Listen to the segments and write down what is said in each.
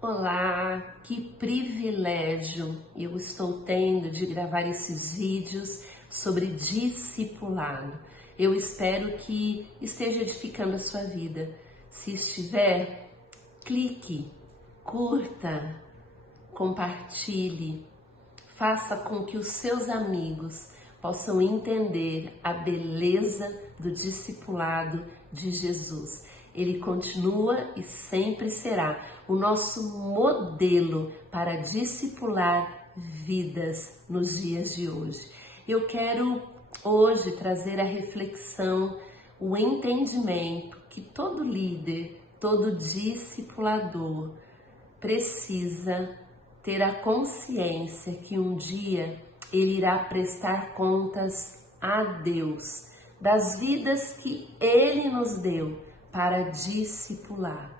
Olá, que privilégio eu estou tendo de gravar esses vídeos sobre discipulado. Eu espero que esteja edificando a sua vida. Se estiver, clique, curta, compartilhe, faça com que os seus amigos possam entender a beleza do discipulado de Jesus. Ele continua e sempre será o nosso modelo para discipular vidas nos dias de hoje. Eu quero hoje trazer a reflexão, o entendimento que todo líder, todo discipulador precisa ter a consciência que um dia ele irá prestar contas a Deus das vidas que Ele nos deu para discipular.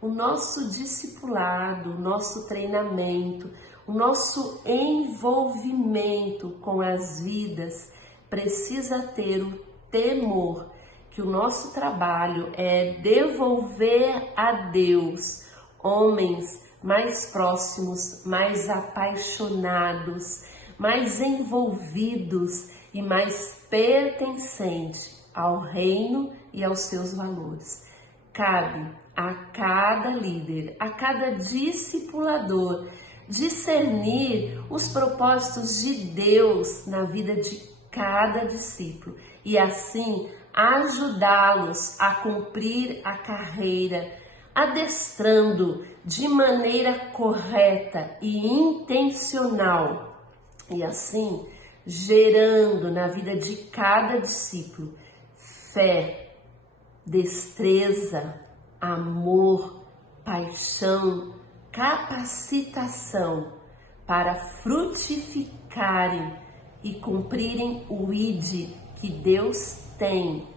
O nosso discipulado, o nosso treinamento, o nosso envolvimento com as vidas precisa ter o temor que o nosso trabalho é devolver a Deus homens mais próximos, mais apaixonados, mais envolvidos e mais pertencentes ao reino e aos seus valores. Cabe a cada líder, a cada discipulador, discernir os propósitos de Deus na vida de cada discípulo e assim ajudá-los a cumprir a carreira, adestrando de maneira correta e intencional e assim gerando na vida de cada discípulo fé, destreza, amor, paixão, capacitação para frutificarem e cumprirem o ID que Deus tem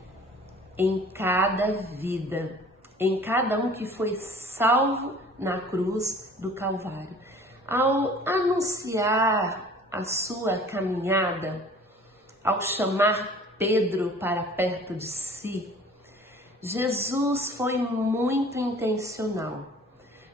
em cada vida, em cada um que foi salvo na cruz do Calvário. Ao anunciar a sua caminhada, ao chamar Pedro para perto de si, Jesus foi muito intencional.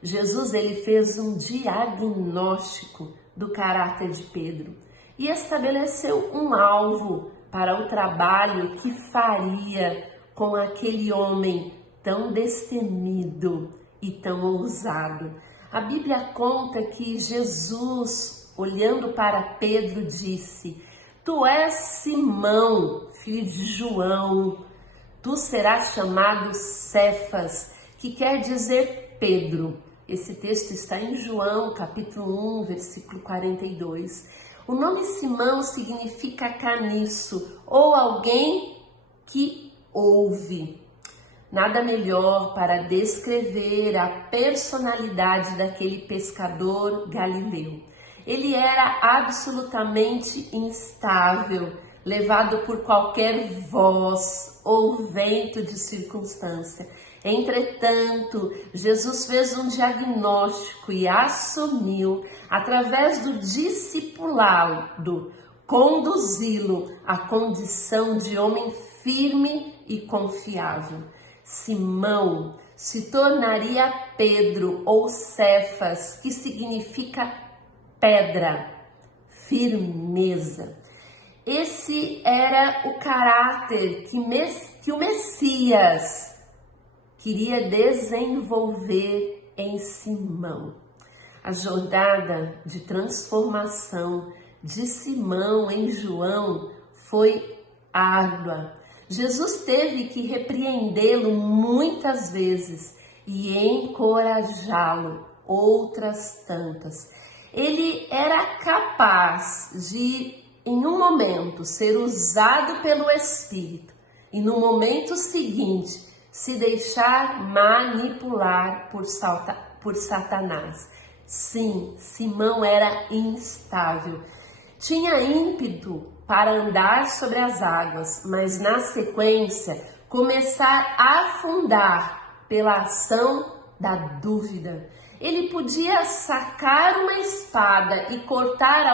Jesus ele fez um diagnóstico do caráter de Pedro e estabeleceu um alvo para o trabalho que faria com aquele homem tão destemido e tão ousado. A Bíblia conta que Jesus, olhando para Pedro, disse: "Tu és Simão, filho de João, tu serás chamado Cefas", que quer dizer Pedro. Esse texto está em João, capítulo 1, versículo 42. O nome Simão significa caniço, ou alguém que ouve. Nada melhor para descrever a personalidade daquele pescador galileu. Ele era absolutamente instável, levado por qualquer voz ou vento de circunstância. Entretanto, Jesus fez um diagnóstico e assumiu, através do discipulado, conduzi-lo à condição de homem firme e confiável. Simão se tornaria Pedro ou Cefas, que significa pedra, firmeza. Esse era o caráter que o Messias queria desenvolver em Simão. A jornada de transformação de Simão em João foi árdua. Jesus teve que repreendê-lo muitas vezes e encorajá-lo outras tantas. Ele era capaz de, em um momento, ser usado pelo Espírito e no momento seguinte se deixar manipular por Satanás. Sim, Simão era instável. Tinha ímpeto para andar sobre as águas, mas na sequência começar a afundar pela ação da dúvida. Ele podia sacar uma espada e cortar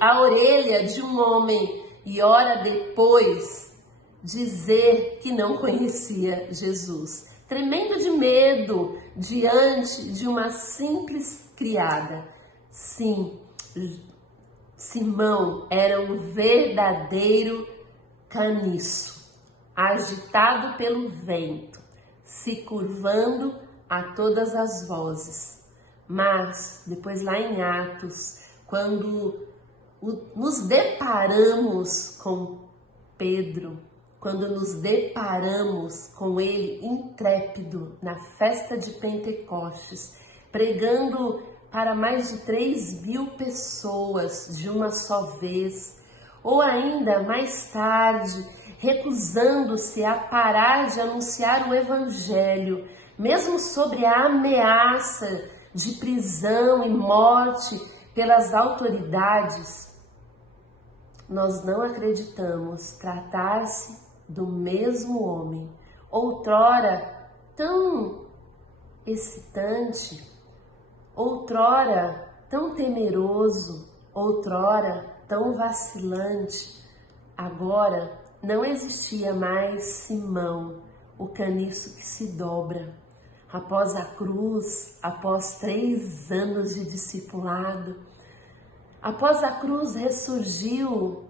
a orelha de um homem e hora depois dizer que não conhecia Jesus. tremendo de medo diante de uma simples criada. Sim, Simão era um verdadeiro caniço, agitado pelo vento, se curvando a todas as vozes. Mas depois lá em Atos, quando nos deparamos com Pedro, quando nos deparamos com ele intrépido na festa de Pentecostes, pregando para mais de 3.000 pessoas de uma só vez, ou ainda mais tarde, recusando-se a parar de anunciar o evangelho, mesmo sobre a ameaça de prisão e morte pelas autoridades, nós não acreditamos tratar-se do mesmo homem, outrora tão excitante, outrora tão temeroso, outrora tão vacilante. Agora não existia mais Simão, o caniço que se dobra. Após a cruz, após 3 anos de discipulado, após a cruz ressurgiu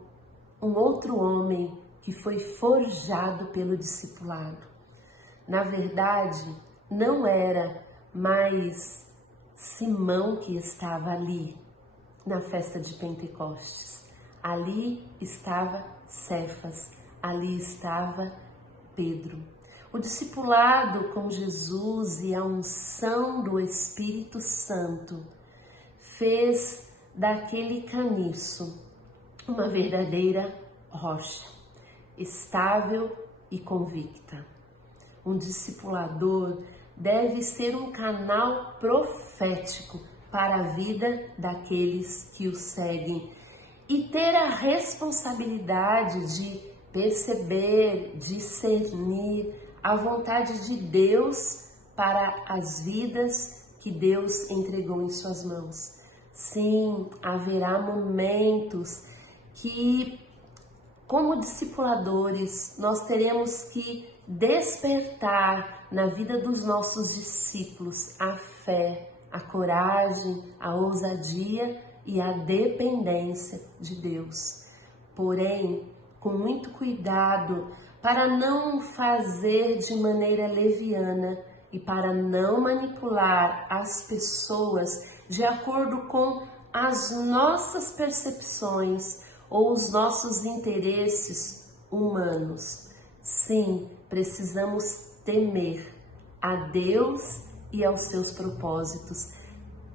um outro homem que foi forjado pelo discipulado. Na verdade, não era mais Simão que estava ali na festa de Pentecostes. Ali estava Cefas, ali estava Pedro. O discipulado com Jesus e a unção do Espírito Santo fez daquele caniço uma verdadeira rocha, estável e convicta. Um discipulador deve ser um canal profético para a vida daqueles que o seguem e ter a responsabilidade de perceber, discernir a vontade de Deus para as vidas que Deus entregou em suas mãos. Sim, haverá momentos que, como discipuladores, nós teremos que despertar na vida dos nossos discípulos a fé, a coragem, a ousadia e a dependência de Deus. Porém, com muito cuidado para não fazer de maneira leviana e para não manipular as pessoas de acordo com as nossas percepções ou os nossos interesses humanos. Sim, precisamos temer a Deus e aos seus propósitos.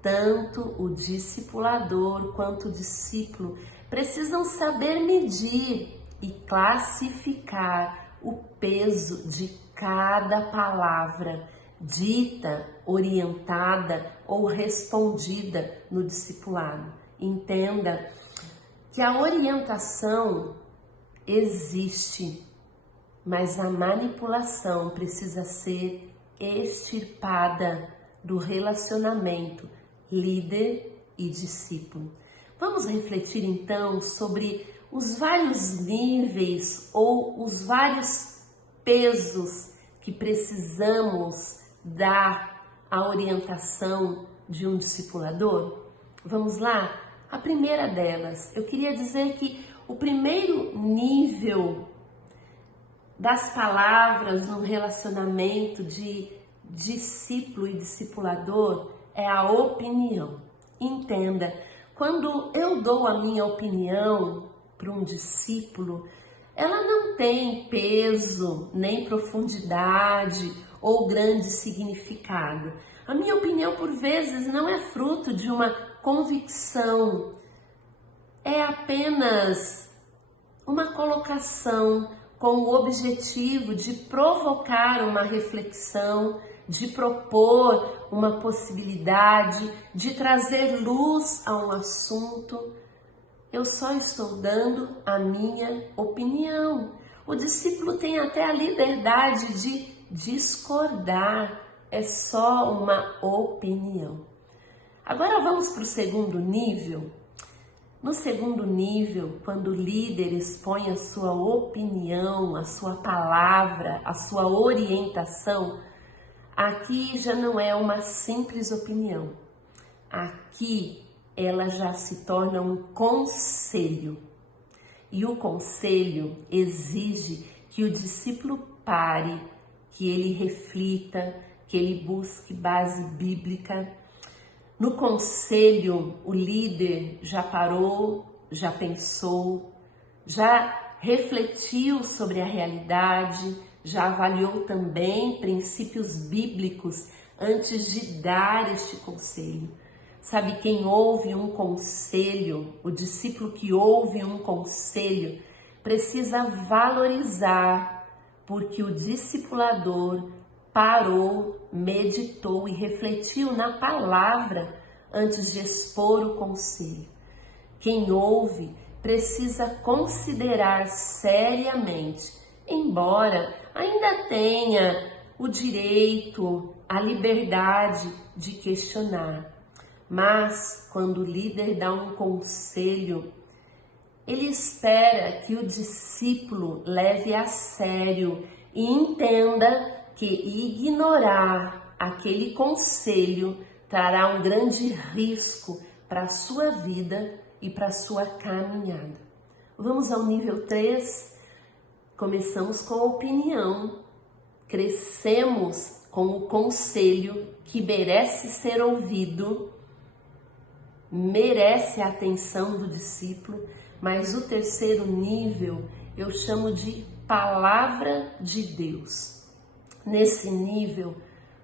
Tanto o discipulador quanto o discípulo precisam saber medir e classificar o peso de cada palavra dita, orientada ou respondida no discipulado. Entenda que a orientação existe, mas a manipulação precisa ser extirpada do relacionamento líder e discípulo. Vamos refletir então sobre os vários níveis ou os vários pesos que precisamos dar à orientação de um discipulador? Vamos lá? A primeira delas, eu queria dizer que o primeiro nível das palavras no relacionamento de discípulo e discipulador é a opinião. Entenda, quando eu dou a minha opinião para um discípulo, ela não tem peso, nem profundidade ou grande significado. A minha opinião, por vezes, não é fruto de uma convicção, é apenas uma colocação com o objetivo de provocar uma reflexão, de propor uma possibilidade, de trazer luz a um assunto. Eu só estou dando a minha opinião. O discípulo tem até a liberdade de discordar, é só uma opinião. Agora vamos para o segundo nível. No segundo nível, quando o líder expõe a sua opinião, a sua palavra, a sua orientação, Aqui já não é uma simples opinião. Aqui ela já se torna um conselho. E o conselho exige que o discípulo pare, que ele reflita, que ele busque base bíblica. No conselho, o líder já parou, já pensou, já refletiu sobre a realidade, já avaliou também princípios bíblicos antes de dar este conselho. Sabe, quem ouve um conselho, o discípulo que ouve um conselho, precisa valorizar, porque o discipulador parou, meditou e refletiu na palavra antes de expor o conselho. Quem ouve precisa considerar seriamente, embora ainda tenha o direito, a liberdade de questionar. Mas quando o líder dá um conselho, ele espera que o discípulo leve a sério e entenda que ignorar aquele conselho trará um grande risco para a sua vida e para a sua caminhada. Vamos ao nível 3. Começamos com a opinião, crescemos com o conselho que merece ser ouvido, merece a atenção do discípulo, mas o terceiro nível eu chamo de palavra de Deus. Nesse nível,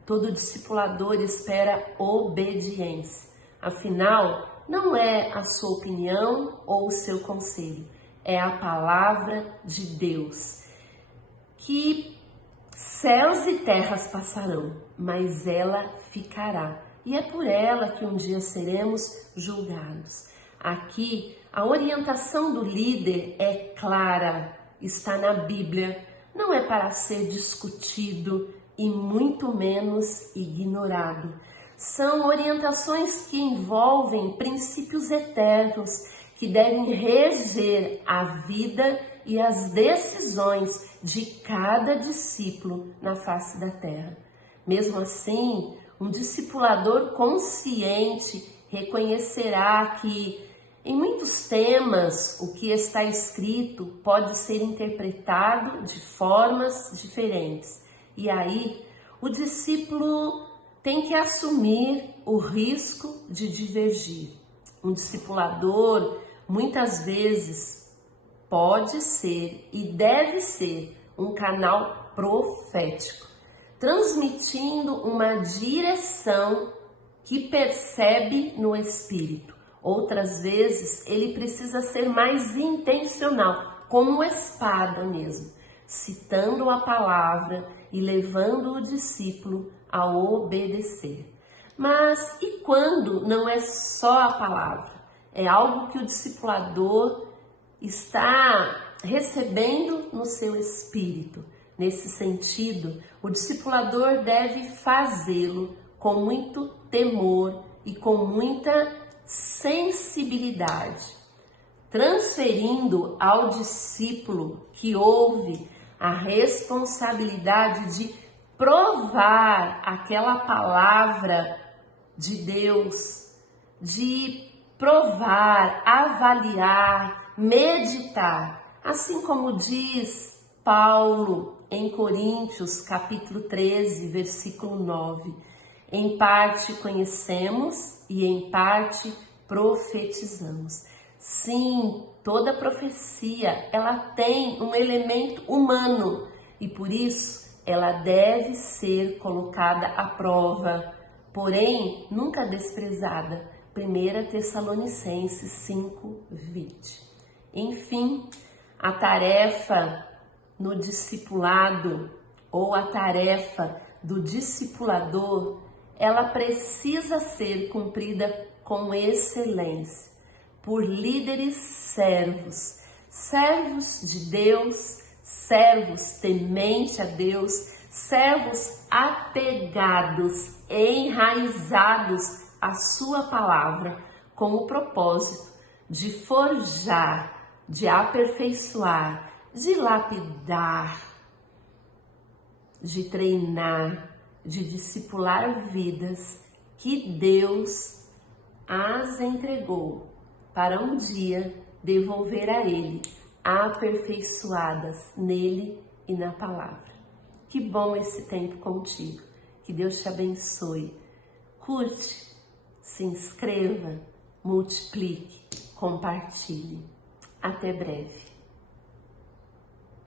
todo discipulador espera obediência. Afinal, não é a sua opinião ou o seu conselho, é a palavra de Deus, que céus e terras passarão, mas ela ficará. E é por ela que um dia seremos julgados. Aqui, a orientação do líder é clara, está na Bíblia, não é para ser discutido e muito menos ignorado. São orientações que envolvem princípios eternos que devem reger a vida e as decisões de cada discípulo na face da terra. Mesmo assim, um discipulador consciente reconhecerá que em muitos temas o que está escrito pode ser interpretado de formas diferentes. E aí, o discípulo tem que assumir o risco de divergir. Um discipulador, muitas vezes, pode ser e deve ser um canal profético, transmitindo uma direção que percebe no espírito. Outras vezes, ele precisa ser mais intencional, como espada mesmo, citando a palavra e levando o discípulo a obedecer. Mas e quando não é só a palavra? É algo que o discipulador está recebendo no seu espírito. Nesse sentido, o discipulador deve fazê-lo com muito temor e com muita sensibilidade, transferindo ao discípulo que ouve a responsabilidade de provar aquela palavra de Deus, de provar, avaliar, meditar, assim como diz Paulo em Coríntios, capítulo 13, versículo 9. Em parte conhecemos e em parte profetizamos. Sim, toda profecia, ela tem um elemento humano e por isso ela deve ser colocada à prova, porém nunca desprezada. 1 Tessalonicenses 5:20. Enfim, a tarefa no discipulado ou a tarefa do discipulador, ela precisa ser cumprida com excelência por líderes servos, servos de Deus, servos temente a Deus, servos apegados, enraizados à sua palavra, com o propósito de forjar, de aperfeiçoar, de lapidar, de treinar, de discipular vidas que Deus as entregou para um dia devolver a Ele, aperfeiçoadas nele e na palavra. Que bom esse tempo contigo. Que Deus te abençoe. Curte, se inscreva, multiplique, compartilhe. Até breve.